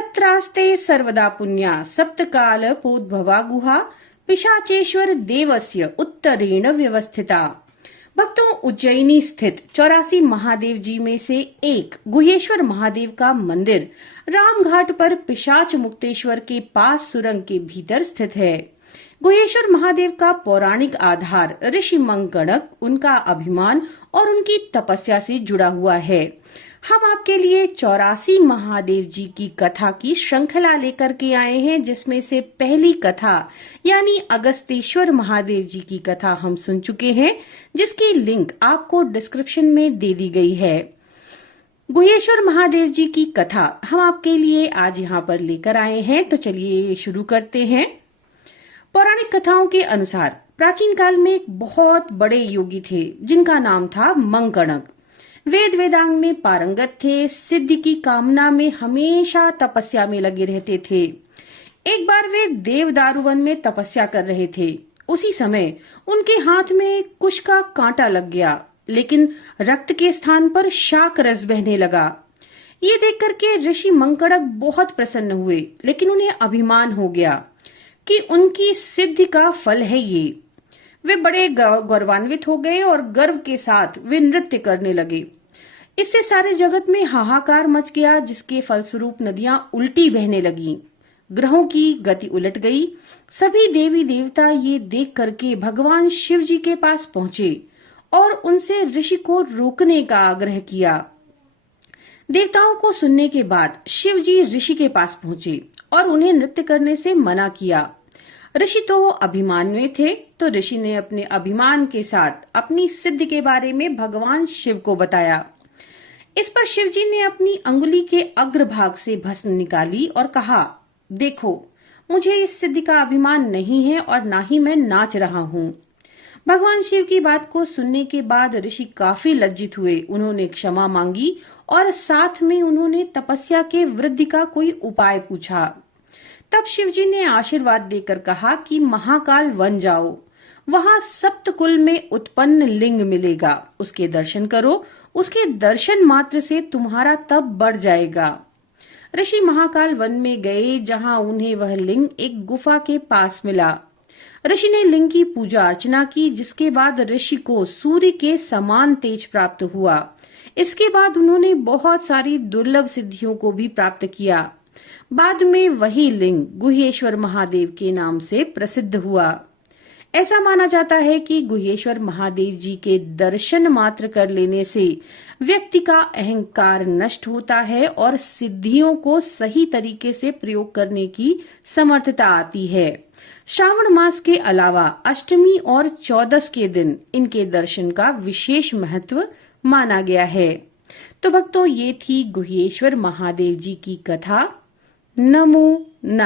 तत्रास्ते सर्वदा पुण्या सप्तकाल पोद्भवा गुहा पिशाचेश्वर देवस्य उत्तरेण व्यवस्थिता। भक्तों, उज्जैनी स्थित 84 महादेव जी में से एक गुहेश्वर महादेव का मंदिर रामघाट पर पिशाच मुक्तेश्वर के पास सुरंग के भीतर स्थित है। गुहेश्वर महादेव का पौराणिक आधार ऋषि मंकणक, उनका अभिमान और उनकी तपस्या से जुड़ा हुआ है। हम आपके लिए 84 महादेव जी की कथा की श्रृंखला लेकर के आए हैं, जिसमें से पहली कथा यानी अगस्तेश्वर महादेव जी की कथा हम सुन चुके हैं, जिसकी लिंक आपको डिस्क्रिप्शन में दे दी गई है। गुहेश्वर महादेव जी की कथा हम आपके लिए आज यहाँ पर लेकर आए हैं, तो चलिए शुरू करते हैं। पौराणिक कथाओं के अनुसार प्राचीन काल में एक बहुत बड़े योगी थे जिनका नाम था मंकणक। वेद वेदांग में पारंगत थे, सिद्धि की कामना में हमेशा तपस्या में लगे रहते थे। एक बार वे देवदारुवन में तपस्या कर रहे थे। उसी समय उनके हाथ में कुश का कांटा लग गया, लेकिन रक्त के स्थान पर शाक रस बहने लगा। ये देख करके ऋषि मंकणक बहुत प्रसन्न हुए, लेकिन उन्हें अभिमान हो गया कि उनकी सिद्धि का फल है ये। वे बड़े गौरवान्वित हो गए और गर्व के साथ वे नृत्य करने लगे। इससे सारे जगत में हाहाकार मच गया, जिसके फलस्वरूप नदियां उल्टी बहने लगीं, ग्रहों की गति उलट गई। सभी देवी देवता ये देख करके भगवान शिव जी के पास पहुंचे और उनसे ऋषि को रोकने का आग्रह किया। देवताओं को सुनने के बाद शिव जी ऋषि के पास पहुंचे और उन्हें नृत्य करने से मना किया। ऋषि तो अभिमान में थे, तो ऋषि ने अपने अभिमान के साथ अपनी सिद्धि के बारे में भगवान शिव को बताया। इस पर शिव जी ने अपनी अंगुली के अग्रभाग से भस्म निकाली और कहा, देखो, मुझे इस सिद्धि का अभिमान नहीं है और ना ही मैं नाच रहा हूँ। भगवान शिव की बात को सुनने के बाद ऋषि काफी लज्जित हुए। उन्होंने क्षमा मांगी और साथ में उन्होंने तपस्या के वृद्धि का कोई उपाय पूछा। तब शिव जी ने आशीर्वाद देकर कहा कि महाकाल वन जाओ, वहां सप्तकुल में उत्पन्न लिंग मिलेगा, उसके दर्शन करो। उसके दर्शन मात्र से तुम्हारा तप बढ़ जाएगा। ऋषि महाकाल वन में गए, जहां उन्हें वह लिंग एक गुफा के पास मिला। ऋषि ने लिंग की पूजा अर्चना की, जिसके बाद ऋषि को सूर्य के समान तेज प्राप्त हुआ। इसके बाद उन्होंने बहुत सारी दुर्लभ सिद्धियों को भी प्राप्त किया। बाद में वही लिंग गुहेश्वर महादेव के नाम से प्रसिद्ध हुआ। ऐसा माना जाता है कि गुहेश्वर महादेव जी के दर्शन मात्र कर लेने से व्यक्ति का अहंकार नष्ट होता है और सिद्धियों को सही तरीके से प्रयोग करने की समर्थता आती है। श्रावण मास के अलावा अष्टमी और चौदस के दिन इनके दर्शन का विशेष महत्व माना गया है। तो भक्तों, ये थी गुहेश्वर महादेव जी की कथा। नमो